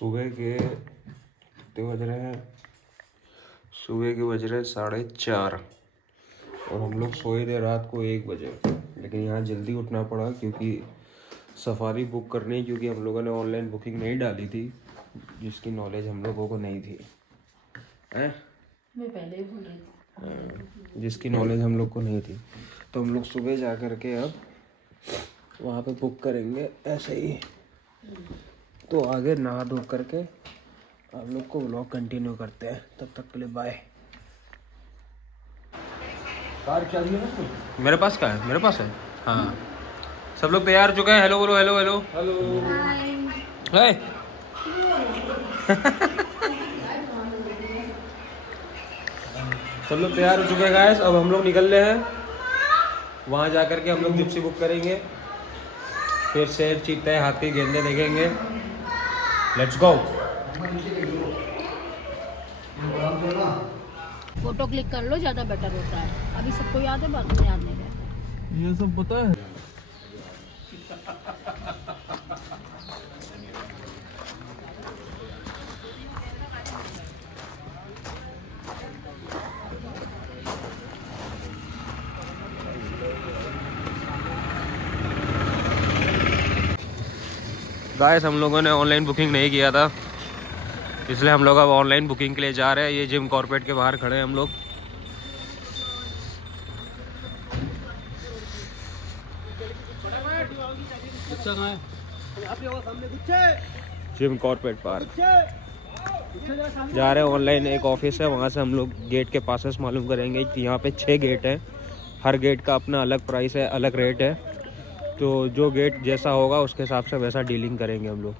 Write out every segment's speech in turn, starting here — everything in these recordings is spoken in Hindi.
सुबह के कितने बज रहे हैं? सुबह के बज रहे 4:30 और हम लोग सोए थे रात को 1 बजे। लेकिन यहाँ जल्दी उठना पड़ा क्योंकि सफारी बुक करनी, क्योंकि हम लोगों ने ऑनलाइन बुकिंग नहीं डाली थी, जिसकी नॉलेज हम लोगों को नहीं थी। मैं पहले ही भूल रही थी। जिसकी नॉलेज हम लोग को नहीं थी, तो हम लोग सुबह जा कर के अब वहाँ पे बुक करेंगे ऐसे ही। तो आगे नहा धो करके आप लोग को व्लॉग कंटिन्यू करते हैं। तब तक के लिए बाय। कार चाबी है ना? मेरे पास का है, मेरे पास है। हाँ, सब लोग तैयार हो चुके हैं। हेलो बोलो, हेलो हेलो हेलो। हाय। सब लोग तैयार हो चुके हैं गाइस। अब हम लोग निकल रहे हैं। वहाँ जा कर के हम लोग जिप्सी बुक करेंगे, फिर शेर, चीते, हाथी, गेंडे देखेंगे। Let's go. फोटो क्लिक कर लो, ज्यादा बेटर होता है। अभी सबको याद है, बाद में याद नहीं रहता। ये सब पता है। गाइस हम लोगों ने ऑनलाइन बुकिंग नहीं किया था, इसलिए हम लोग अब ऑनलाइन बुकिंग के लिए जा रहे हैं। ये जिम कॉर्पोरेट के बाहर खड़े हैं हम लोग। जिम कॉर्पोरेट पार्क जा रहे हैं। ऑनलाइन एक ऑफिस है, वहाँ से हम लोग गेट के पासेस मालूम करेंगे कि यहाँ पे 6 गेट हैं। हर गेट का अपना अलग प्राइस है, अलग रेट है। तो जो गेट जैसा होगा उसके हिसाब से वैसा डीलिंग करेंगे हम लोग।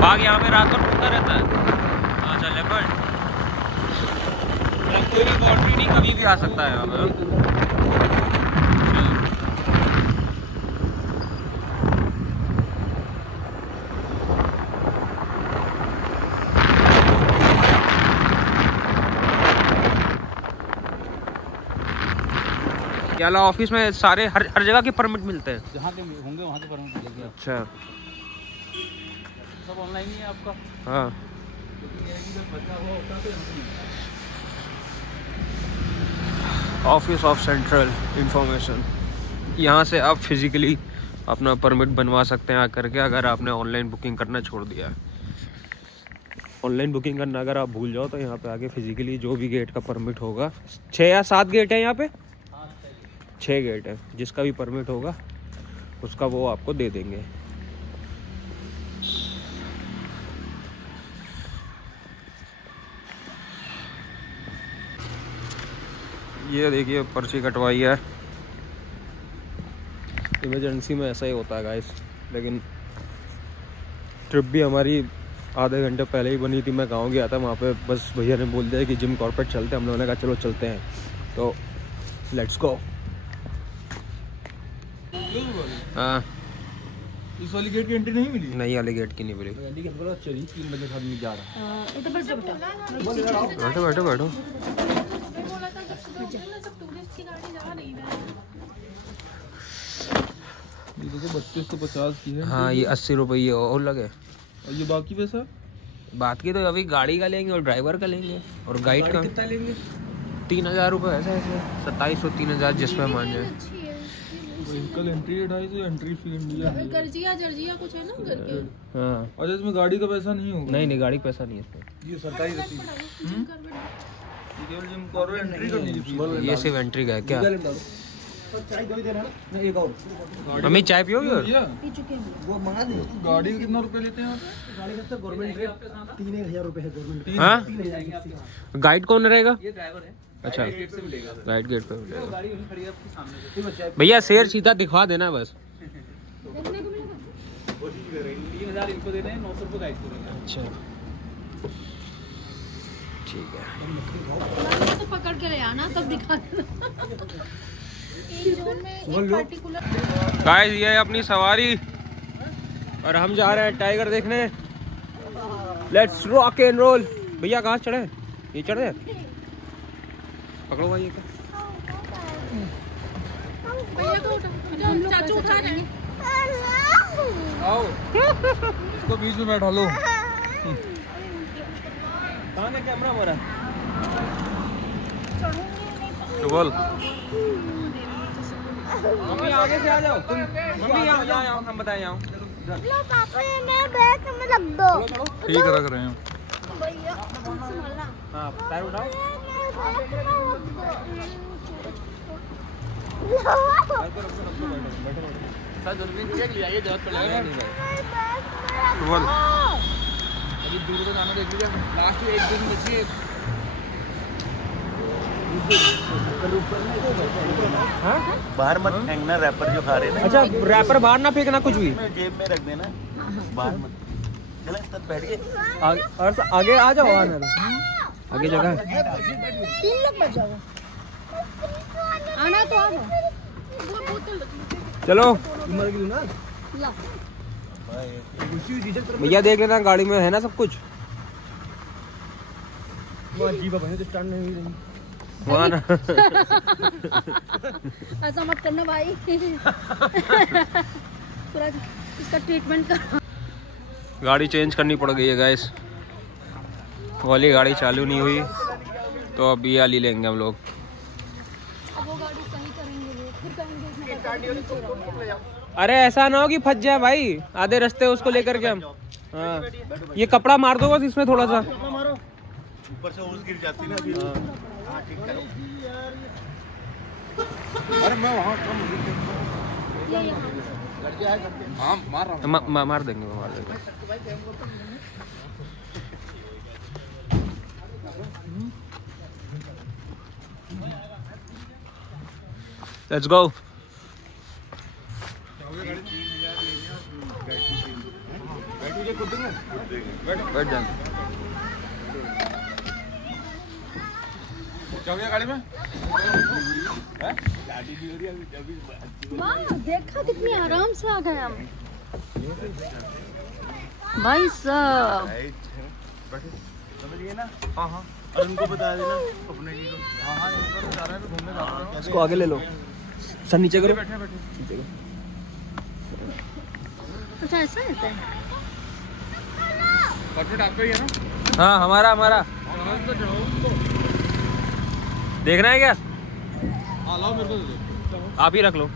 बाग यहाँ पे रात को खुलता रहता है। हाँ चल लेपर्ड, कोई भी बाउंड्री नहीं, कभी भी आ सकता है यहाँ पे। याला ऑफिस में सारे हर जगह के परमिट मिलते हैं। जहाँ के होंगे वहाँ के परमिट मिलेगा। अच्छा, सब ऑनलाइन ही है आपका? हाँ। ऑफिस ऑफ सेंट्रल इंफॉर्मेशन, यहाँ से आप फिजिकली अपना परमिट बनवा सकते हैं आकर के, अगर आपने ऑनलाइन बुकिंग करना छोड़ दिया है। ऑनलाइन बुकिंग करना अगर आप भूल जाओ तो यहाँ पे आके फिजिकली जो भी गेट का परमिट होगा, 6 या 7 गेट है यहाँ पे, 6 गेट है, जिसका भी परमिट होगा उसका वो आपको दे देंगे। ये देखिए पर्ची कटवाई है। इमरजेंसी में ऐसा ही होता है गाइस, लेकिन ट्रिप भी हमारी आधे घंटे पहले ही बनी थी। मैं गाँव गया था, वहाँ पे बस भैया ने बोल दिया कि जिम कॉर्पोरेट चलते हैं। हम लोगों ने कहा चलो चलते हैं, तो लेट्स गो। हाँ, इस वाली गेट की एंट्री नहीं मिली? नहीं, वाली गेट की नहीं मिली। 3 बजे आदमी जा रहा है। बैठो बैठो बैठो। ये देखो 3250 की है। हाँ, ये 80 रुपये और लगे। और ये बाकी पैसा? बात की तो अभी गाड़ी का लेंगे और ड्राइवर का लेंगे और गाइड का। कितना लेंगे? 3000 रुपये ऐसा ऐसे 2700 3000 जिसमें मान जाए। Vehicle entry 250, entry fee India. Georgia कुछ है ना करके। हाँ, अच्छा, इसमें गाड़ी का पैसा नहीं होगा? नहीं गाड़ी पैसा नहीं है इसमें। ये सरकारी रहती है। केवल जिम कॉर्पोरेट एंट्री करनी है। ये सिर्फ एंट्री का है क्या? चाय दो ही देना ना, एक और। मम्मी चाय पियोगी? और पी चुके हैं वो मंगा दे। गाड़ी का कितना रुपए लेते हैं आप? गाड़ी का गवर्नमेंट रेट 3000 रुपए है गवर्नमेंट। हाँ, 3000। गाइड कौन रहेगा? ये ड्राइवर है। अच्छा, गेट से मिलेगा। गाइड गेट पे मिलेगा। गाड़ी वहीं खड़ी है आपके सामने। भैया शेर चीता दिखवा देना बस। 3000 इनको देने हैं, 900 रुपए गाइड को देना है। अच्छा ठीक है। तो पकड़ के ले आना, तब दिखा देना। एक जोन में एक पार्टिकुलर। गाइस ये है अपनी सवारी और हम जा रहे हैं टाइगर देखने। Let's rock and roll. भैया कहाँ चढ़े? ये चढ़े? पकड़ो भाई, ये चाचू उठा रहे हैं। आओ इसको बीच में बैठा लो। कहाँ है कैमरा हमारा? तो बोल मम्मी आगे से आ जाओ तुम। मम्मी आओ हम बताए आओ। पापा ने बैग में रख दो। ठीक रख रहे हैं। भैया संभालना। हाँ पैर उठाओ। बोल अभी दूर का गाना देख लीजिए। लास्ट एक दिन बची है। बाहर मत फेंकना रैपर जो खा रहे हैं ना। अच्छा रैपर बाहर ना फेंकना कुछ भी। जेब में रख देना, बाहर मत। चलो तब बैठ के आगे आ जाओ। आगे जगह 3 लोग बचाओ। आना तो आ जाओ। चलो ला भैया देख लेना गाड़ी में है ना सब कुछ। वहाँ ना ऐसा मत करना भाई। पूरा इसका ट्रीटमेंट कर। गाड़ी चेंज करनी पड़ गई है गाइस। वाली गाड़ी चालू नहीं हुई तो अब ये वाली लेंगे हम लोग। अब वो गाड़ी सही करेंगे लोग, फिर कहेंगे अरे ऐसा ना हो कि फंस जाए भाई आधे रास्ते उसको लेकर के हम। हाँ ये कपड़ा मार दो बस इसमें थोड़ा सा। ऊपर से ओस गिर जाती है ना। हाँ ठीक है। अरे मैं वहाँ हाँ मार रहा हूँ। मार देंगे मार देंगे। Let's go. बैठ जाएंगे। क्या हो गया गाड़ी में? वाह देखा कितनी आराम से आ गए हम भाई साहब। समझिए ना। हाँ हाँ और उनको बता देना अपने जी को। हाँ हाँ इधर जा रहे हैं घूमने जा रहे हैं। इसको आगे ले लो सर। नीचे करो। बैठे बैठे। अच्छा ऐसा रहता है। परमिट आपका ही है ना? हाँ हमारा हमारा तो जाओ। देखना है क्या? हाँ लाओ मेरे को दे दो। आप ही रख लो।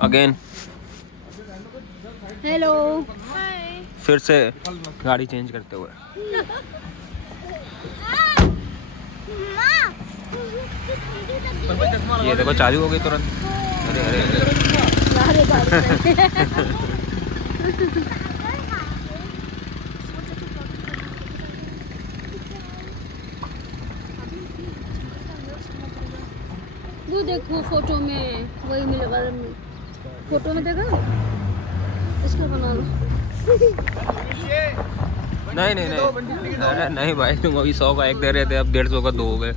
अगेन हेलो फिर से गाड़ी चेंज करते हुए। ये देखो चालू हो गई तुरंत। अरे अरे अरे वो देखो फोटो में वही मिलेगा। फोटो में देखा इसका बना लो। नहीं नहीं नहीं अरे नहीं भाई तुम अभी 100 का एक दे रहे थे अब 150 का 2 हो गए।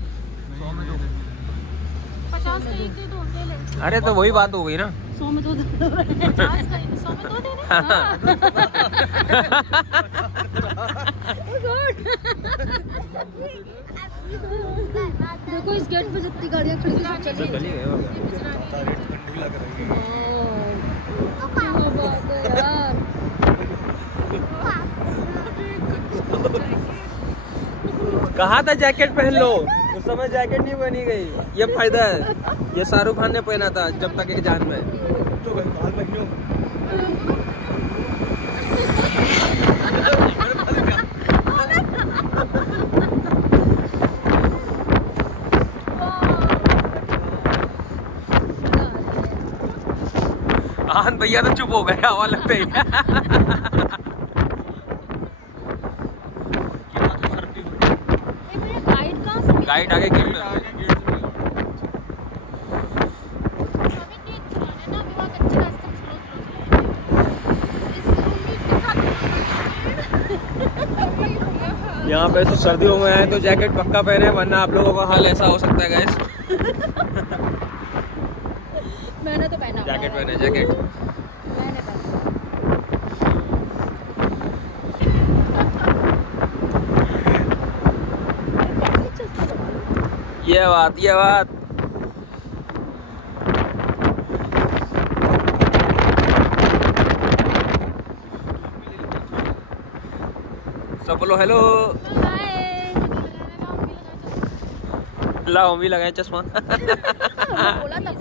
50 का एक दे दो ले ले। अरे तो वही बात हो गई ना। 100 में 2 दे 100 में 2 दे देखो इस गेट पे जितनी गाड़ियाँ खड़ी हैं चली चली गए क्या बात है यार। कहा था जैकेट पहन लो उस समय जैकेट नहीं पहनी गई। ये फायदा है ये शाहरुख खान ने पहना था जब तक एक जान में। तो आन भैया तो चुप हो गए हवा लगते ही। गाइड कहाँ से गाइड आगे गेट में। यहाँ पे तो सर्दियों में आए तो जैकेट पक्का पहने वरना आप लोगों का हाल ऐसा हो सकता है गाइस। मैंने तो पहना जैकेट पहने जैकेट। मैंने पहना। ये बात सब बोलो हेलो। लाओ भी लगाए चश्मा। बोला था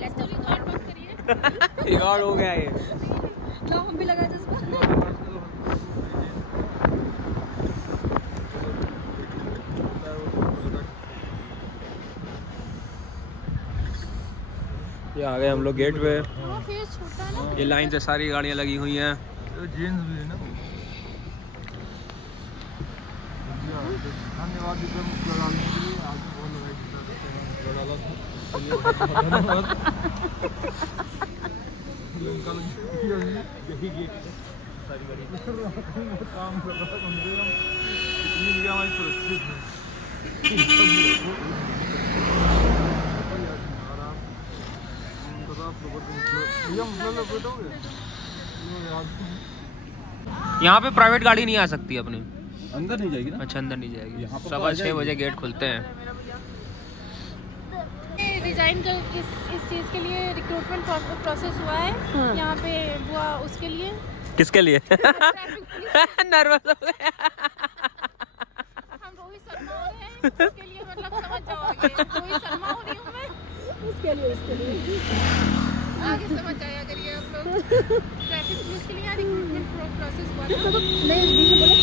रिकॉर्ड हो गया ये। लाओ हम भी लगाए चश्मा। ये आ गए हम लोग गेट पे। फेस छोटा है ना। ये लाइन से सारी गाड़ियां लगी हुई हैं। जीन्स भी है ना। धन्यवाद लगाने के लिए। आपको बहुत काम कर रहा है कम से कम इतनी जगह हमारी सुरक्षित है। यहाँ पे प्राइवेट गाड़ी नहीं आ सकती अपनी। अंदर नहीं जाएगी ना। अच्छा अंदर नहीं जाएगी। यहाँ पर 6:15 बजे गेट खुलते हैं। डिजाइन का इस चीज के लिए रिक्रूटमेंट प्रोसेस हुआ है। यहाँ पे हुआ उसके लिए। किसके लिए? नर्वस हो गया। हम रोहित शर्मा हो रहे हैं उसके लिए, मतलब समझ जाओगे। रोहित शर्मा हो रही हूँ मैं उसके लिए आगे समझ जाया करिए आप लोग। ट्रैफिक पुलिस के लिए यहाँ रिक्रूटमेंट प्रोसेस हुआ था। नहीं बीच में बोले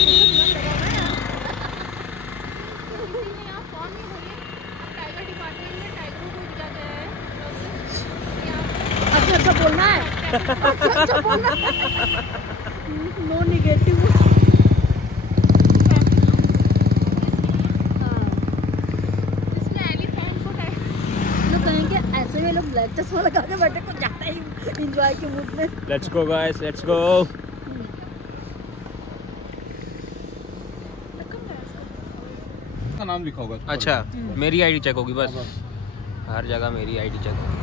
किसी ने यहाँ फॉर्म नहीं भरे। टाइगर डिपार्टमेंट में टाइगरों को दिया गया है अच्छा बोलना है। अच्छा बोलना है। No negative. इसमें एलिफेंट को जो कहेंगे ऐसे में लोग ब्लैक चश्मा लगा के बैठे कुछ ज्यादा ही एंजॉय के मूड में। Let's go guys, let's go. का नाम लिखा होगा। अच्छा मेरी आईडी चेक होगी बस। हर जगह मेरी आईडी चेक होगी।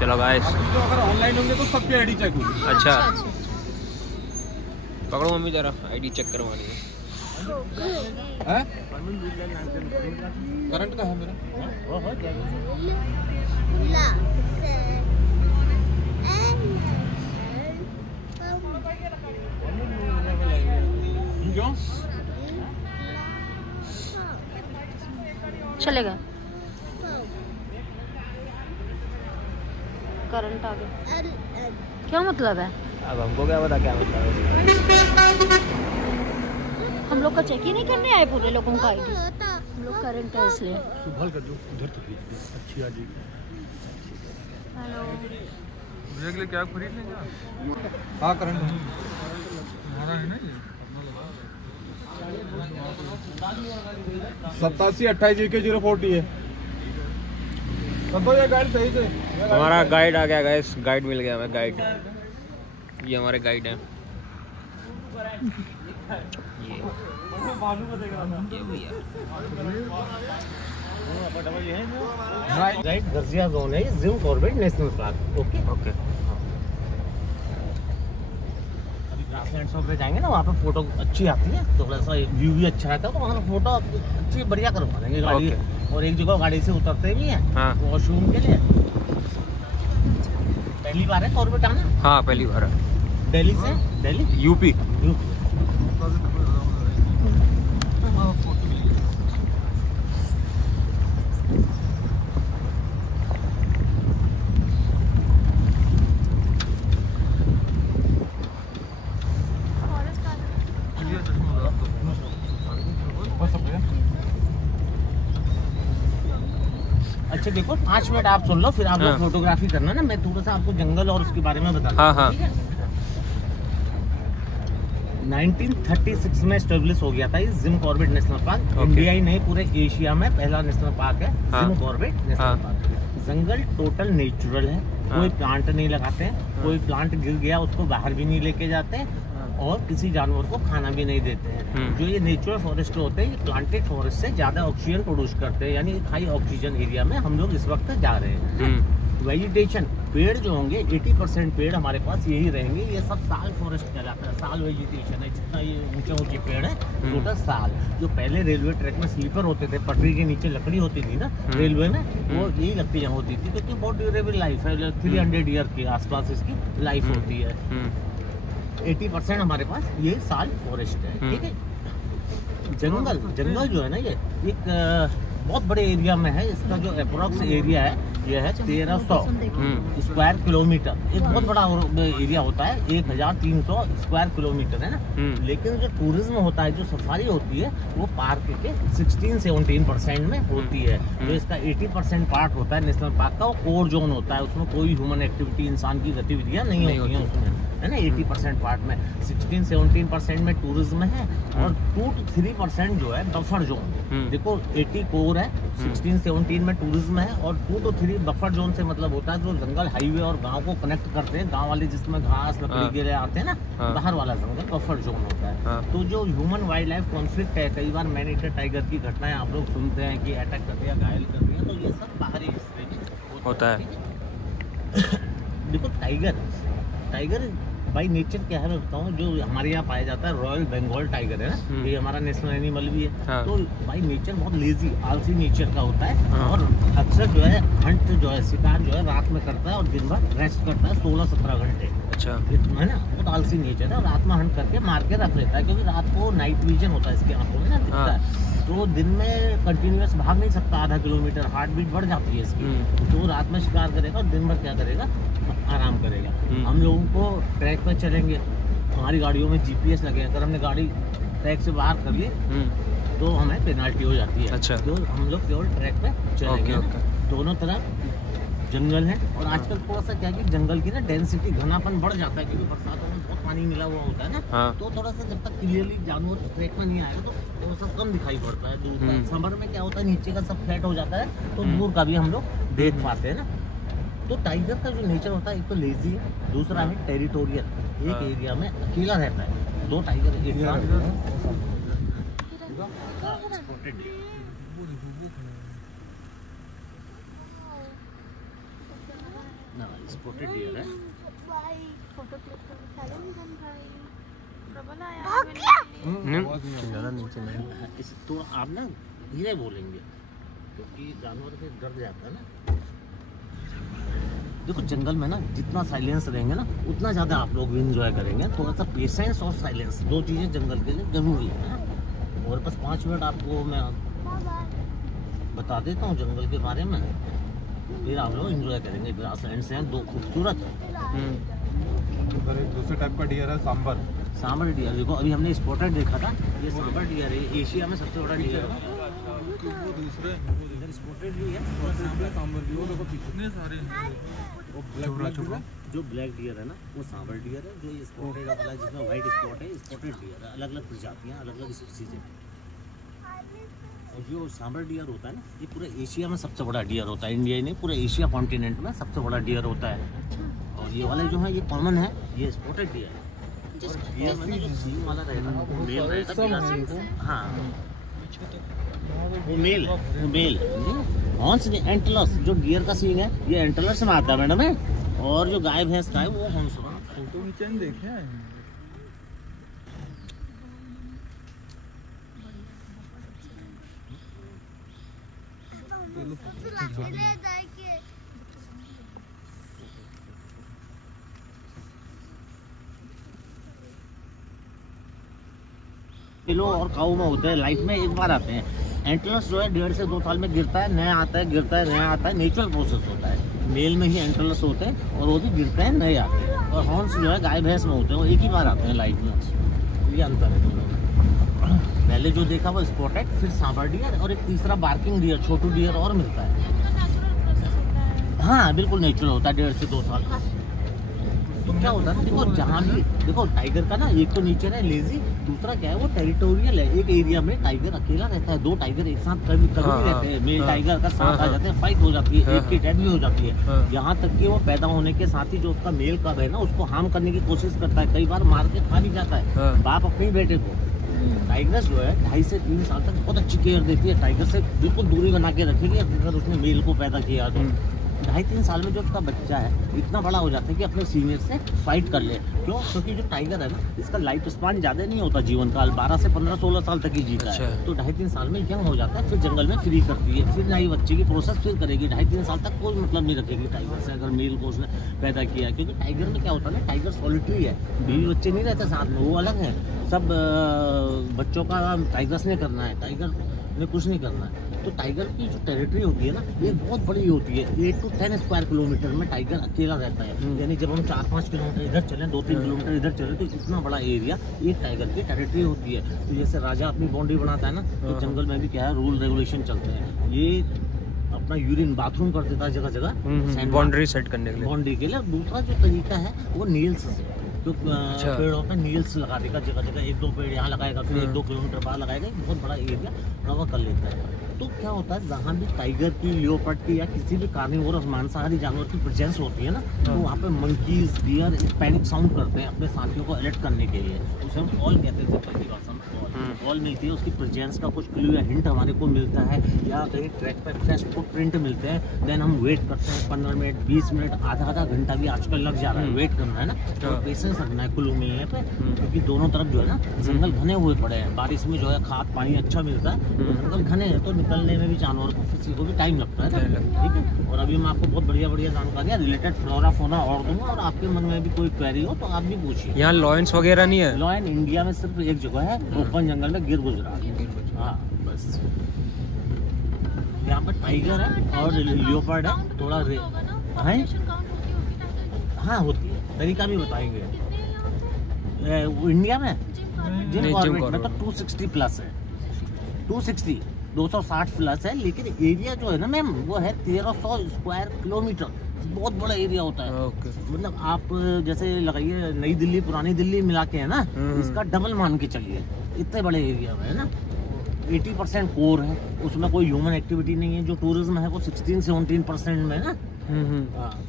चलो गाइस। तो अगर ऑनलाइन होंगे तो सबकी आईडी चेक होगी। अच्छा पकड़ो मम्मी जरा आईडी चेक करवानी है। हैं? करंट का है मेरा। क्यों? चलेगा। करंट आ गया। क्या मतलब है? अब हमको क्या पता क्या मतलब है। हम लोग का चेक ही नहीं करने आए पूरे लोगों का आईडी। हम लोग करंट है इसलिए। सुबह कर दो उधर तो अच्छी आ जाएगी। हेलो मुझे के लिए क्या खरीद लेंगे? हाँ करंट हमारा है ना ये। 8728 है। तो ये गाइड सही से। हमारा गाइड आ गया गाइस। गाइड मिल गया हमें। गाइड ये हमारे गाइड हैं। ये भैया राइट गर्जिया जोन है gym Corbett National park. Okay okay. अभी ग्रासलैंड पे जाएंगे ना, वहाँ पे फोटो अच्छी आती है, तो थोड़ा सा व्यू भी अच्छा रहता है, तो वहाँ पे फोटो अच्छी बढ़िया करवा देंगे गाड़ी। और एक जगह गाड़ी से उतरते भी हैं हाँ। वॉशरूम के लिए। पहली बार है कॉर्बेट आना? हाँ पहली बार है। दिल्ली से? दिल्ली यूपी। अच्छा देखो 5 मिनट आप सुन लो, फिर आप लोग हाँ। फोटोग्राफी करना ना, मैं थोड़ा सा आपको जंगल और उसके बारे में बता दूं। हाँ, हाँ। ठीक है? 1936 में एस्टेब्लिश हो गया था ये Jim Corbett National Park. India ही नहीं पूरे एशिया में पहला नेशनल पार्क है हाँ। जिम कॉर्बेट नेशनल हाँ। पार्क। जंगल टोटल नेचुरल है, कोई प्लांट नहीं लगाते हैं, कोई प्लांट गिर गया उसको बाहर भी नहीं लेके जाते हैं, और किसी जानवर को खाना भी नहीं देते हैं। जो ये नेचुरल फॉरेस्ट होते हैं, ये प्लांटेड फॉरेस्ट से ज्यादा ऑक्सीजन प्रोड्यूस करते हैं, यानी हाई ऑक्सीजन एरिया में हम लोग इस वक्त जा रहे हैं। वेजिटेशन पेड़ जो होंगे 80% पेड़ हमारे पास यही रहेंगे। ये सब साल फॉरेस्ट कहलाता है, साल वेजिटेशन है। जितना ये ऊंचे पेड़ है टोटल साल। जो पहले रेलवे ट्रैक में स्लीपर होते थे, पटरी के नीचे लकड़ी होती थी ना रेलवे में, वो यही लकड़ियाँ होती थी, क्योंकि बहुत ड्यूरेबल लाइफ है। 300 ईयर के आसपास इसकी लाइफ होती है। 80% हमारे पास ये साल फॉरेस्ट है, ठीक है। जंगल जो है ना, ये एक बहुत बड़े एरिया में है। इसका जो अप्रोक्स एरिया है ये है 1300 स्क्वायर किलोमीटर। एक बहुत बड़ा एरिया होता है, 1300 स्क्वायर किलोमीटर है ना। लेकिन जो टूरिज्म होता है, जो सफारी होती है, वो पार्क के 16-17% में होती है। जो इसका 80% पार्ट होता है नेशनल पार्क का, वो कोर जोन होता है। उसमें कोई ह्यूमन एक्टिविटी, इंसान की गतिविधियां नहीं होती हैं उसमें, है ना। 80% पार्ट में 16-17% में टूरिज्म है, और 2-3% जो है बफर जोन। देखो 80 कोर है, 16-17 में टूरिज्म है, और 2-3 बफर जोन से मतलब होता है जो जंगल हाईवे और गांव को कनेक्ट करते हैं। गांव वाले जिसमें घास लकड़ी गिरे आते हैं ना, बाहर वाला जंगल बफर जोन होता है। तो जो ह्यूमन वाइल्ड लाइफ कॉन्फ्लिक्ट है, कई बार मैन ईटर टाइगर की घटनाएं आप लोग सुनते हैं कि अटैक कर दिया, घायल कर दिया, तो ये सब बाहरी हिस्से में होता है। देखो टाइगर बाई नेचर क्या है मैं बताऊँ, जो हमारे यहाँ पाया जाता है रॉयल बंगाल टाइगर है ना, ये हमारा नेशनल एनिमल भी है। तो बाई नेचर बहुत लेजी, आलसी नेचर का होता है, और अक्सर जो है हंट जो है, शिकार जो है रात में करता है, और दिन भर रेस्ट करता है 16-17 घंटे। अच्छा, है ना, बहुत आलसी नेचर है। रात में हंट करके मार के रख लेता है, क्योंकि रात को नाइट विजन होता है इसकी आंखों में ना, दिखता है। तो दिन में कंटिन्यूअस भाग नहीं सकता आधा किलोमीटर, हार्ट बीट बढ़ जाती है इसकी। तो रात में शिकार करेगा, और दिन भर क्या करेगा, आराम करेगा। हम लोगों को ट्रैक पे चलेंगे, हमारी गाड़ियों में GPS लगे, अगर हमने गाड़ी ट्रैक से बाहर कर ली तो हमें पेनाल्टी हो जाती है। अच्छा। तो हम लोग केवल ट्रैक पे चलेंगे। दोनों तरफ जंगल है, और आजकल थोड़ा सा क्या कि जंगल की ना डेंसिटी, घनापन बढ़ जाता है, क्योंकि बरसातों में बहुत पानी मिला हुआ होता है ना। तो थोड़ा सा जब तक क्लियरली जानवर ट्रैक में नहीं आएगा तो थोड़ा सा कम दिखाई पड़ता है दूर का। समर में क्या होता है, नीचे का सब फ्लैट हो जाता है, तो दूर का भी हम लोग देख पाते हैं ना। तो टाइगर का जो नेचर होता है, एक तो लेजी है, दूसरा है टेरिटोरियल। एक एरिया में अकेला रहता है। 2 टाइगर एक साथ स्पॉटेड डियर है। फोटो क्लिक कर तो आप ना धीरे बोलेंगे, क्योंकि जानवर से डर जाता है ना। देखो जंगल में ना जितना साइलेंस रहेंगे ना, उतना ज़्यादा आप लोग भी इंजॉय करेंगे। थोड़ा सा पेशेंस और साइलेंस, 2 चीज़ें जंगल के लिए जरूरी है। और बस 5 मिनट आपको मैं बता देता हूँ जंगल के बारे में, फिर आप लोग एंजॉय करेंगे। ग्रासलैंड्स हैं 2 खूबसूरत है। एक दूसरे टाइप का डियर है, सांबर डियर। देखो अभी हमने स्पॉटेड देखा था, ये सांबर डियर है, एशिया में सबसे बड़ा डियर है। इधर स्पॉटेड भी है, सांबर भी। देखो कितने सारे हैं। जो ब्लैक डियर है ना, वो सांबर डियर है। जो ये स्पॉटेड वाला जिसमें व्हाइट स्पॉट है, स्पॉटेड डियर है। अलग अलग प्रजातियाँ, अलग अलग स्पीसीज है। और जो सांबर डियर होता है ना, ये पूरे एशिया में सबसे बड़ा डियर होता है। इंडिया ही नहीं, पूरे एशिया कॉन्टिनेंट में सबसे बड़ा डियर होता है। और ये वाले जो है ये कॉमन है, ये स्पॉटेड डियर है। और डियर में जो सींग वाला रहेगा ना, वो मेल रहेगा, बिना सींग को। हाँ, वो मेल है, वो मेल हॉर्न्स नहीं, एंटलर्स। जो डियर का सींग है ये एंटलर्स में आता है मैडम है। और जो गाय भैंस का है वो हॉर्न्स में। फोटो नीचे देखे हैं। किलो और काऊ में होते हैं, लाइफ में एक बार आते हैं। एंटलर्स जो है 1.5 से 2 साल में गिरता है, नया आता है, गिरता है, नया आता है। नेचुरल प्रोसेस होता है। मेल में ही एंटलर्स होते हैं, और वो भी गिरते हैं, नए आते हैं। और हॉर्न्स जो है गाय भैंस में होते हैं, वो एक ही बार आते हैं लाइफ में। ये अंतर है दोनों में। पहले जो देखा वो स्पॉटेड, फिर सांबर डियर, और एक तीसरा बार्किंग डियर, छोटू डियर और मिलता है। हाँ बिल्कुल नेचुरल होता है 1.5 से 2 साल। तो क्या होता है, देखो जहाँ भी देखो टाइगर का ना, एक तो नेचर है लेजी, दूसरा क्या है वो टेरिटोरियल है। एक एरिया में टाइगर अकेला रहता है, 2 टाइगर एक साथ कभी रहते हैं। मेल टाइगर का साथ आ जाते हैं, फाइट हो जाती है, एक की डेथ भी हो जाती है। यहाँ तक कि वो पैदा होने के साथ ही जो उसका मेल कब है ना, उसको हार्म करने की कोशिश करता है, कई बार मार के खा भी जाता है बाप अपने बेटे को। टाइगर जो है 2.5 से 3 साल तक बहुत अच्छी केयर देती है, टाइगर से बिल्कुल दूरी बना के रखेगी अगर उसने मेल को पैदा किया तो। 2.5-3 साल में जो उसका बच्चा है इतना बड़ा हो जाता है कि अपने सीनियर से फाइट कर ले। क्यों? क्योंकि जो टाइगर है ना, इसका लाइफ स्पान ज़्यादा नहीं होता, जीवन काल 12 से 15-16 साल तक ही जीता है। तो 2.5-3 साल में यंग हो जाता है, फिर जंगल में फ्री करती है, फिर नई बच्चे की प्रोसेस फिर करेगी। 2.5-3 साल तक कोई मतलब नहीं रखेगी टाइगर से, अगर मेल को उसने पैदा किया है। क्योंकि टाइगर में क्या होता है ना, टाइगर सॉलिटरी है, बीवी बच्चे नहीं रहते साथ में, वो अलग है। सब बच्चों का टाइगर्स ने करना है, टाइगर ने कुछ नहीं करना है। तो टाइगर की जो टेरिटरी होती है ना, ये बहुत बड़ी होती है। 8 to 10 स्क्वायर किलोमीटर में टाइगर अकेला रहता है। यानी जब हम 4-5 किलोमीटर इधर चलें, 2-3 किलोमीटर इधर चलें, तो इतना बड़ा एरिया ये टाइगर की टेरिटरी होती है। तो जैसे राजा अपनी बाउंड्री बनाता है ना, तो जंगल में भी क्या है, रूल रेगुलेशन चलते हैं। ये अपना यूरिन बाथरूम कर देता है जगह जगह, बाउंड्री सेट करने के लिए। बाउंड्री के लिए। दूसरा जो तरीका है वो नील्स से, तो पेड़ों पे नील्स लगा देगा जगह जगह, 1-2 पेड़ यहाँ लगाएगा, फिर 1-2 किलोमीटर बाद लगाएगा, बहुत बड़ा एरिया कवर कर लेता है। तो क्या होता है, जहाँ भी टाइगर की, लियोपर्ड की या किसी भी कार्निवोरस मांसाहारी जानवर की प्रेजेंस होती है ना, तो वहाँ पे मंकीज, डियर पैनिक साउंड करते हैं अपने साथियों को अलर्ट करने के लिए। उसे हम कॉल कहते थे पहली भाषा में। कॉल मिलती है, उसकी प्रेजेंस का कुछ क्लू या हिंट हमारे को मिलता है, या कहीं ट्रैक पर फ्रेश फुटप्रिंट मिलते हैं। देन हम वेट करते हैं 15 मिनट, 20 मिनट, आधा घंटा भी आजकल लग जा रहा है वेट करना है ना। तो पेशेंस रखना है क्लू मिलने पे, क्योंकि दोनों तरफ जो है ना जंगल घने हुए पड़े हैं। बारिश में जो है खाद पानी अच्छा मिलता है, जंगल घने हैं, तो निकलने में भी जानवर को, किसी को भी टाइम लगता है ना, ठीक है। और अभी मैं आपको बहुत बढ़िया जानकारियाँ रिलेटेड फ्लोरा फोना और दूंगा, और आपके मन में भी कोई क्वेरी हो तो आप भी पूछिए। यहाँ लॉयंस वगैरह नहीं है? लॉयन इंडिया में सिर्फ एक जगह है, ओपन जंगल में, गिर गुजरात। हाँ बस। यहाँ पर टाइगर है और लियोपर्ड है, थोड़ा है। हाँ होती है, तरीका भी बताएंगे। इंडिया में जिम कॉर्बेट में तो 260 प्लस है, 260 प्लस है। लेकिन एरिया जो है ना मैम, वो है 1300 स्क्वायर किलोमीटर, बहुत बड़ा एरिया होता है। मतलब आप जैसे लगाइए नई दिल्ली पुरानी दिल्ली मिला के है ना, इसका डबल मान के चलिए, इतने बड़े एरिया में है ना। 80% कोर है, उसमें कोई ह्यूमन एक्टिविटी नहीं है। जो टूरिज्म है वो 16-17% में है ना।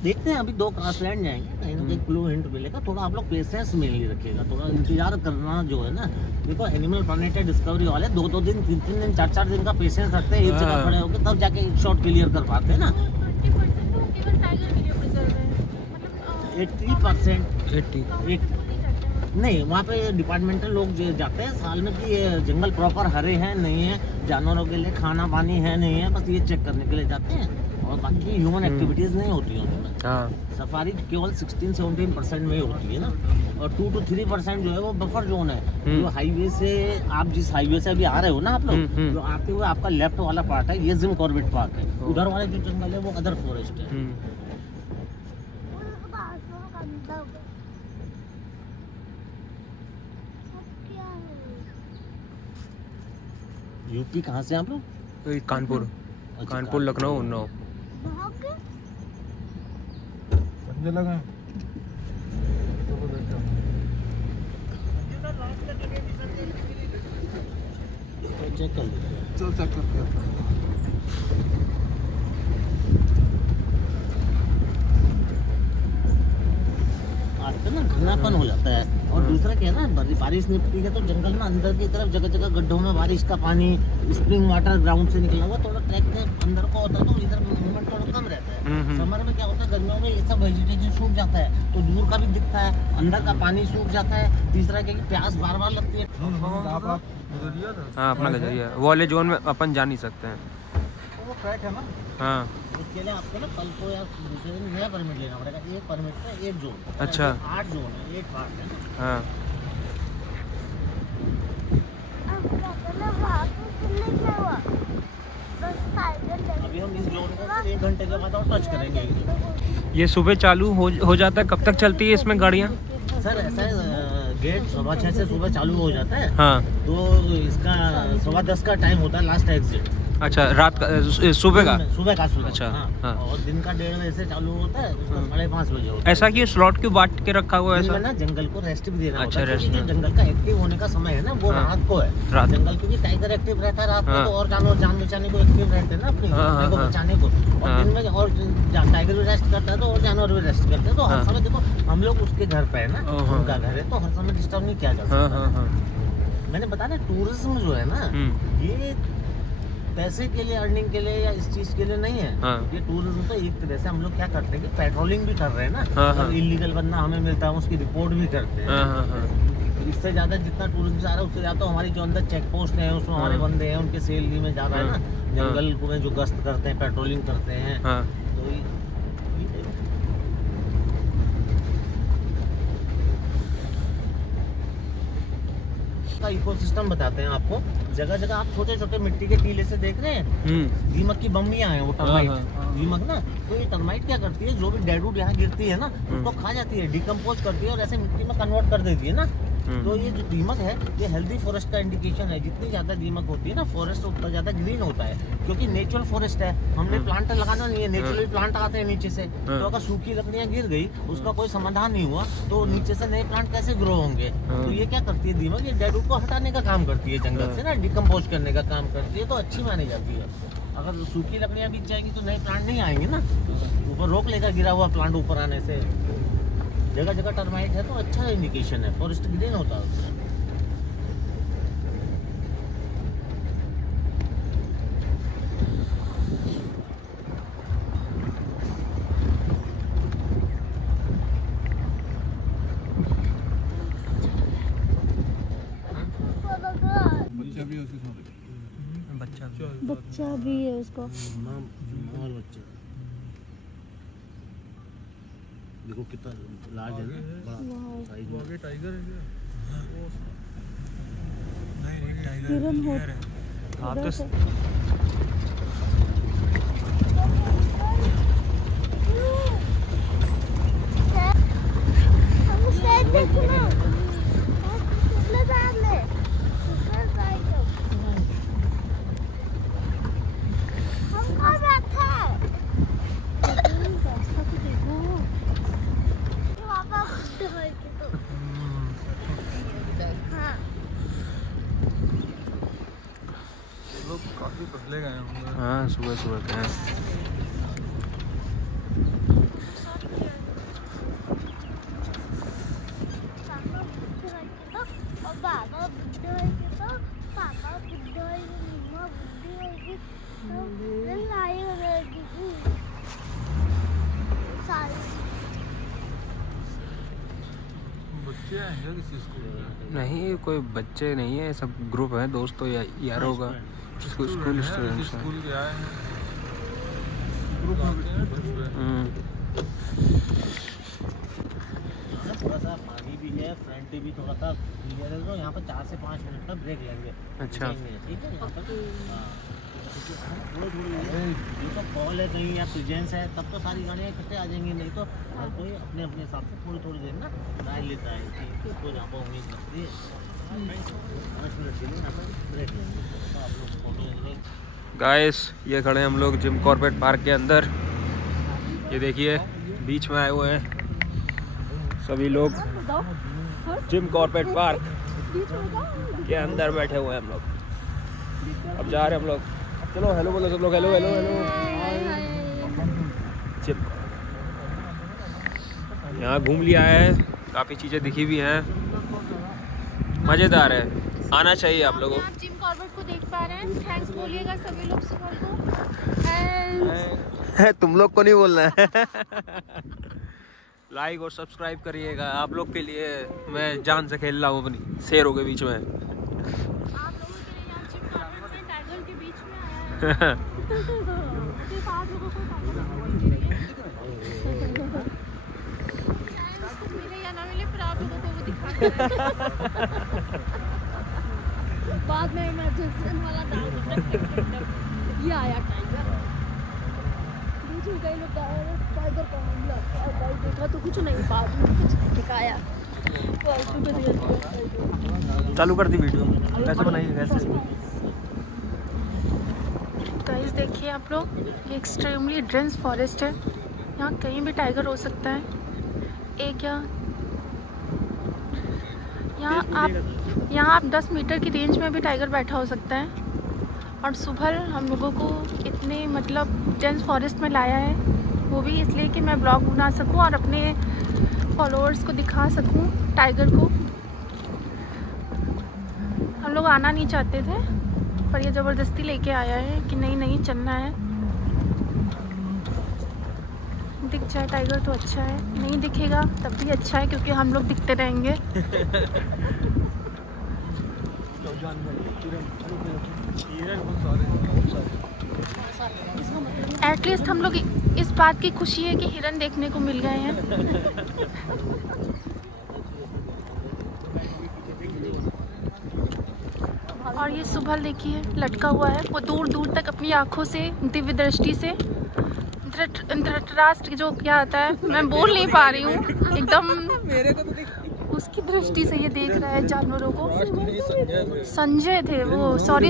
देखते हैं, अभी 2 क्लासलैंड जाएंगे, कहीं ना कहीं क्लू हिंट मिलेगा। थोड़ा आप लोग पेशेंस मेनली रखिएगा, थोड़ा इंतजार करना जो है ना। देखो एनिमल प्लैनेट है, डिस्कवरी वाले 2-2 दिन, 3-3 दिन, 4-4 दिन का पेशेंस रखते हैं, एक जगह खड़े होकर, तब जाके एक शॉट क्लियर कर पाते हैं ना। 80% नहीं, वहाँ पे डिपार्टमेंटल लोग जाते हैं साल में कि ये जंगल प्रॉपर हरे हैं नहीं है, जानवरों के लिए खाना पानी है नहीं है, बस ये चेक करने के लिए जाते हैं। और बाकी ह्यूमन एक्टिविटीज नहीं होती है उसमें। सफारी केवल 16-17% में ही होती है ना। और 2-3% जो है वो बफर जोन है। जो हाईवे से, आप जिस हाईवे से अभी आ रहे हो ना आप लोग, जो आते हुए आपका लेफ्ट वाला पार्ट है, ये जिम कॉर्बेट पार्क है। उधर वाले जो जंगल है वो अदर फॉरेस्ट है। यूपी कहाँ से आप लोग? कानपुर। कानपुर, लखनऊ, उन्नाव। लगा चेक कर लेते हैं। चल चेक करके आजकल ना घनापन हो जाता है। और दूसरा क्या है ना, बारिश निपटी है तो जंगल में अंदर की तरफ जगह जगह गड्ढों में बारिश का पानी, स्प्रिंग वाटर ग्राउंड से निकला हुआ, थोड़ा ट्रैक में अंदर को होता है तो इधर मूवमेंट थोड़ा कम रहता है। समर में क्या होता है, गर्मियों में ये सब वेजिटेशन सूख जाता है, तो दूर का भी दिखता है, अंदर का पानी सूख जाता है। तीसरा क्या, प्यास बार बार लगती है। हाँ अपना नजरिया, वो वाले जोन में अपन जा नहीं सकते हैं। वो ट्रैक है ना। हाँ इसके लिए आपको ना कल को या दूसरे दिन नया परमिट लेना पड़ेगा। एक परमिट पे 1 जोन। अच्छा। 8 जोन है, 8 पार्ट है। हाँ अभी हम इस जोन को 1 घंटे के बाद और टच करेंगे। ये सुबह चालू हो जाता है, कब तक चलती है इसमें गाड़ियाँ? सर ऐसा है, गेट 6:15 से सुबह चालू हो जाता है। हाँ तो इसका 10:15 का टाइम होता है लास्ट एग्जिट। अच्छा, रात का, सुबह का? सुबह का सुबह। अच्छा, हाँ। हाँ। और दिन का 1:30 बजे से चालू होता है, उसका 5:30 बजे होता है। ऐसा कि स्लॉट क्यों बांट के रखा हुआ है ऐसा? ना जंगल को रेस्ट भी देना अच्छा, होता है, रेस्ट क्योंकि जो जंगल का एक्टिव होने का समय है ना वो हाँ। रात को है। रात। जंगल क्योंकि टाइगर एक्टिव रहता है रात हाँ। को, तो और जानवर जान बचाने को एक्टिव रहते हैं ना अपने हाँ, को हाँ, बचाने को। और हाँ। दिन में और टाइगर भी रेस्ट करता है तो और जानवर भी रेस्ट करते हैं। तो हर हाँ। समय देखो हम लोग उसके घर पे है ना, हाँ। उनका घर है, तो हर समय डिस्टर्ब नहीं किया जा हाँ सकता। हाँ हाँ। मैंने बताया ना, टूरिज्म जो है ना, ये पैसे के लिए, अर्निंग के लिए या इस चीज के लिए नहीं है। हाँ। ये टूरिज्म तो एक तरह से हम लोग क्या करते हैं कि पेट्रोलिंग भी कर रहे हैं ना। हाँ, हाँ। इलीगल बंदा हमें मिलता है, उसकी रिपोर्ट भी करते हैं। हाँ हाँ हाँ इससे ज्यादा जितना टूरिज्म जा रहा है उससे ज्यादा हमारी जो अंदर चेक पोस्ट है उसमें हमारे हाँ। बंदे हैं, उनके सैलरी में ज्यादा है ना। हाँ। जंगल में जो गश्त करते हैं, पेट्रोलिंग करते हैं, हाँ। तो का इकोसिस्टम बताते हैं आपको। जगह जगह आप छोटे छोटे मिट्टी के टीले से देख रहे हैं, दीमक की बम्बियां हैं, वो टर्माइट। हाँ, दीमक ना, तो ये टर्माइट क्या करती है, जो भी डेड वुड यहाँ गिरती है ना उसको खा जाती है, डिकम्पोज करती है और ऐसे मिट्टी में कन्वर्ट कर देती है ना। तो ये जो दीमक है ये हेल्दी फॉरेस्ट का इंडिकेशन है। जितनी ज्यादा दीमक होती है ना फॉरेस्ट, उतना ज्यादा ग्रीन होता है, क्योंकि नेचुरल फॉरेस्ट है। हमने प्लांट लगाना नहीं है, नेचुरली प्लांट आते हैं नीचे से। तो अगर सूखी लकड़ियां गिर गई, उसका कोई समाधान नहीं हुआ, तो नीचे से नए प्लांट कैसे ग्रो होंगे। तो ये क्या करती है दीमक, ये डेड वुड को हटाने का काम करती है जंगल से ना, डिकम्पोज करने का काम करती है, तो अच्छी मानी जाती है। अगर सूखी लकड़ियां बिक जाएंगी तो नए प्लांट नहीं आएंगे ना, ऊपर रोक लेगा गिरा हुआ प्लांट ऊपर आने से। जगह जगह टर्माइट है तो अच्छा इंडिकेशन है, फॉरेस्ट ग्रीन होता है उससे। बच्चा भी है उसका। माल बच्चा देखो कितना लार्ज है ना, बड़ा साइज में। आगे टाइगर है क्या? हिरन हो। आप तो लोग काफी पतले गए होंगे। हाँ सुबह सुबह के हैं। बच्चे आएंगे किसी स्कूल में? नहीं कोई बच्चे नहीं है, सब ग्रुप है दोस्तों या यारों का, स्कूल स्टूडेंट्स हैं। स्कूल के आए हैं, ग्रुप में बैठे थोड़ा सा पानी भी है, फ्रंट भी थोड़ा सा क्लियर है, तो यहाँ पर 4 से 5 मिनट का ब्रेक लेंगे। अच्छा। ठीक है, यहाँ पर थोड़ी ये तो कॉल है कहीं या प्रेजेंस है तब तो सारी गाड़ियाँ इकट्ठे आ जाएंगी, नहीं तो हर कोई अपने अपने हिसाब से थोड़ी थोड़ी देर ना राय लेता है कि किसको जहाँ पर उम्मीद लगती है। 5 मिनट के लिए यहाँ पर ब्रेक लेंगे, तो आप लोग फोटो लेंगे। गाइस ये खड़े हैं हम लोग जिम कॉर्बेट पार्क के अंदर। ये देखिए बीच में आए हुए हैं सभी लोग, जिम कॉर्बेट पार्क के अंदर बैठे हुए हैं हम लोग। अब जा रहे हैं हम लोग, चलो हेलो बोलो सब लोग, हेलो हेलो हेलो। जिम यहाँ घूम लिया है, काफ़ी चीज़ें दिखी भी हैं, मज़ेदार है, आना चाहिए आप लोगों को। आप जिम कॉर्बेट को देख पा रहे हैं, थैंक्स बोलिएगा सभी लोग सुबह को। तुम लोग को नहीं बोलना है। लाइक और सब्सक्राइब करिएगा, आप लोग के लिए मैं जान से खेल रहा हूँ अपनी शेरों के बीच में। आप लोगों के लिए यहाँ जिम कॉर्बेट में टाइगर के बीच में आया है। सिर्फ आप लोगों को मिले या ना मिले, फिर आप लोगों को वो दिखा बाद में इमरजेंसी वाला डाल ये आया टाइगर। बीच में कई लोग टाइगर को हमला और भाई देखा तो कुछ नहीं, बाद में कुछ दिखाया। चालू कर दी वीडियो, कैसे बनाइए कैसे। गाइस देखिए आप लोग, ये एक्सट्रीमली डेंस फॉरेस्ट है, यहाँ कहीं भी टाइगर हो सकता है। एक यहाँ आप 10 मीटर की रेंज में भी टाइगर बैठा हो सकता है। और सुबह हम लोगों को इतने मतलब डेंस फॉरेस्ट में लाया है, वो भी इसलिए कि मैं ब्लॉग बना सकूं और अपने फॉलोअर्स को दिखा सकूं टाइगर को। हम लोग आना नहीं चाहते थे पर ये ज़बरदस्ती लेके आया है कि नहीं नहीं चलना है। दिख जाए टाइगर तो अच्छा है, नहीं दिखेगा तब भी अच्छा है क्योंकि हम लोग दिखते रहेंगे। एटलीस्ट हम लोग इस बात की खुशी है कि हिरन देखने को मिल गए हैं। और ये सुभल देखिए लटका हुआ है, वो दूर दूर तक अपनी आंखों से दिव्य दृष्टि से धृतराष्ट्र जो क्या आता है मैं बोल नहीं पा रही हूँ, एकदम उसकी दृष्टि से ये देख रहा है जानवरों को। संजय थे वो, सॉरी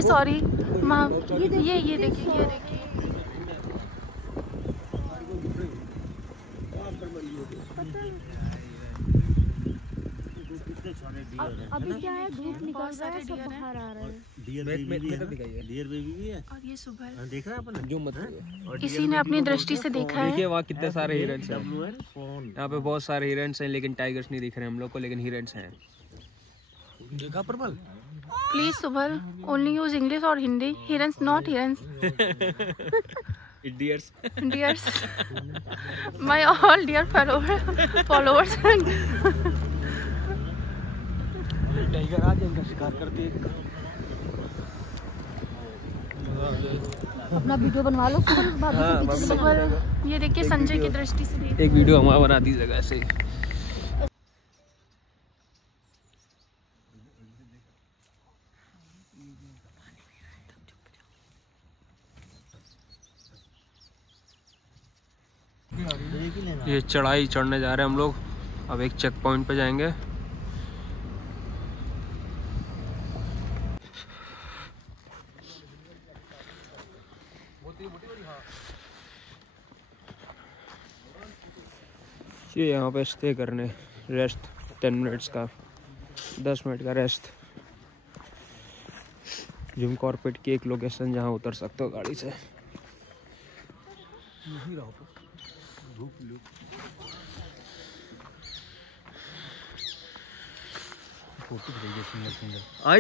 ये देखिए अभी क्या है, धूप निकल रहा है, सब बाहर आ रहे हैं। डियर बेबी भी है। और ये सुबह देख रहा है अपन जो मत इसी ने अपनी दृष्टि से देखा है। देखिए वहाँ कितने सारे हिरन्स हैं। यहाँ पे बहुत सारे हिरन्स हैं लेकिन टाइगर्स नहीं दिख रहे हम लोग को, लेकिन हिरन्स हैं। देखा पर्पल। प्लीज सुभल ओनली यूज इंग्लिश और हिंदी। हिरन्स नॉट हिरन्स, deers my all dear followers. Tiger आज इनका शिकार करते हैं। अपना वीडियो बनवा लो सुभल, ये देखिए संजय की दृष्टि से देखिए। एक वीडियो हमारा बना दी जगह से। ये चढ़ाई चढ़ने जा रहे हैं हम लोग, अब एक चेक पॉइंट पे जाएंगे। ये यहाँ पे स्टे करने, रेस्ट 10 मिनट्स का, 10 मिनट का रेस्ट। जिम कॉर्बेट की एक लोकेशन जहाँ उतर सकते हो गाड़ी से।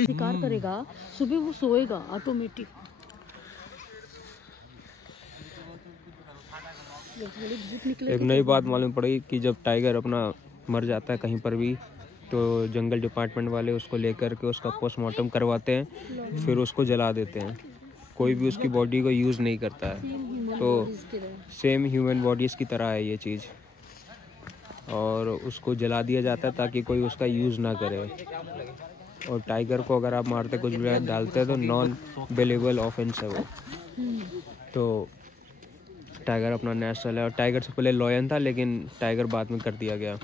शिकार करेगा, सुबह वो सोएगा ऑटोमेटिक। एक नई बात मालूम पड़ी कि जब टाइगर अपना मर जाता है कहीं पर भी तो जंगल डिपार्टमेंट वाले उसको लेकर के उसका पोस्टमार्टम करवाते हैं, फिर उसको जला देते हैं। कोई भी उसकी बॉडी को यूज़ नहीं करता है। तो सेम ह्यूमन बॉडीज़ की तरह है ये चीज़, और उसको जला दिया जाता है ताकि कोई उसका यूज़ ना करे। और टाइगर को अगर आप मारते कुछ भी डालते हैं तो नॉन बेलेबल ऑफेंस है वो। तो टाइगर अपना नेशनल है, और टाइगर से पहले लॉयन था लेकिन टाइगर बाद में कर दिया गया।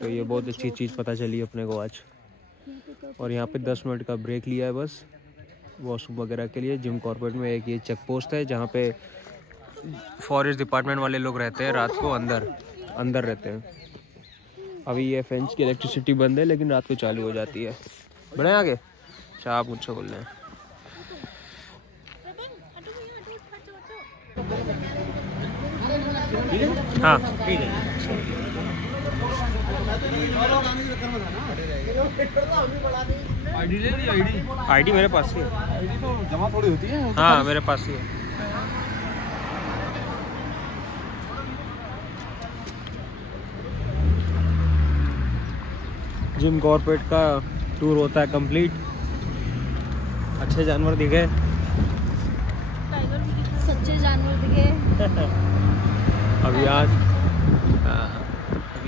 तो ये बहुत अच्छी चीज़ पता चली अपने को आज। और यहाँ पे 10 मिनट का ब्रेक लिया है बस वॉशरूम वगैरह के लिए। जिम कॉर्बेट में एक ये चेक पोस्ट है जहाँ पे फॉरेस्ट डिपार्टमेंट वाले लोग रहते हैं, रात को अंदर रहते हैं। अभी ये फेंस की इलेक्ट्रिसिटी बंद है लेकिन रात को चालू हो जाती है। बढ़े आगे, अच्छा आप मुझसे बोल रहे हैं। हाँ ठीक है। आईडी ले ली। आईडी मेरे पास ही है। आईडी तो जमा थोड़ी होती है। हाँ मेरे पास ही है। जिम कॉर्बेट का टूर होता है कंप्लीट। अच्छे जानवर दिखे, सच्चे जानवर दिखे। अभी आज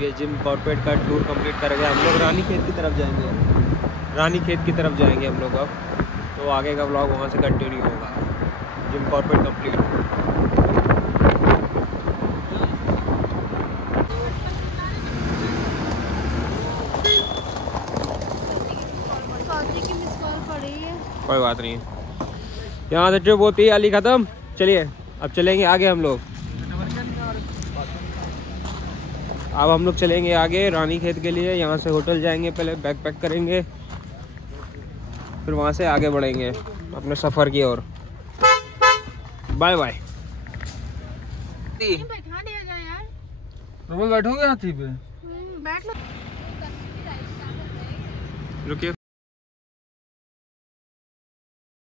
ये जिम कॉर्बेट का टूर कंप्लीट करेंगे हम लोग। रानी खेत की तरफ जाएंगे हम लोग अब। तो आगे का व्लॉग वहाँ से कंटिन्यू होगा। Jim Corbett complete. कोई बात नहीं, यहाँ से ट्रिप होती है अली ख़त्म। चलिए अब चलेंगे आगे हम लोग। अब हम लोग चलेंगे आगे रानी खेत के लिए। यहाँ से होटल जाएंगे, पहले बैग पैक करेंगे, फिर वहाँ से आगे बढ़ेंगे अपने सफ़र की ओर। Bye bye. बैठा दिया जाए यार। बैठोगे हाथी पे? बैठ लो। रुकिए।